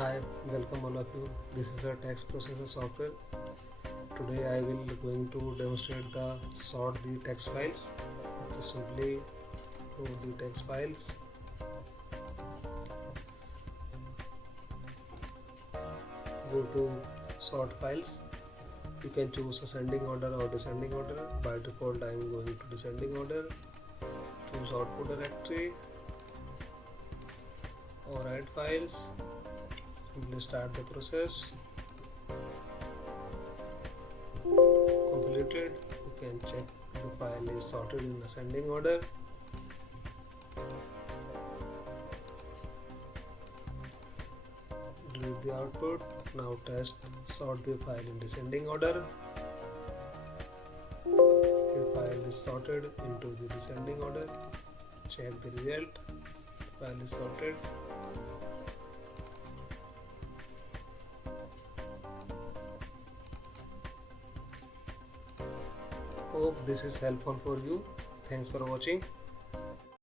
Hi, welcome all of you. This is a text processor software. Today I will going to demonstrate the sort the text files. Just simply go the text files, go to sort files. You can choose ascending order or descending order. By default I am going to descending order. Choose output directory or add files. Simply start the process. Completed. You can check the file is sorted in ascending order. Read the output. Now sort the file in descending order. The file is sorted into the descending order. Check the result. The file is sorted. Hope this is helpful for you. Thanks for watching.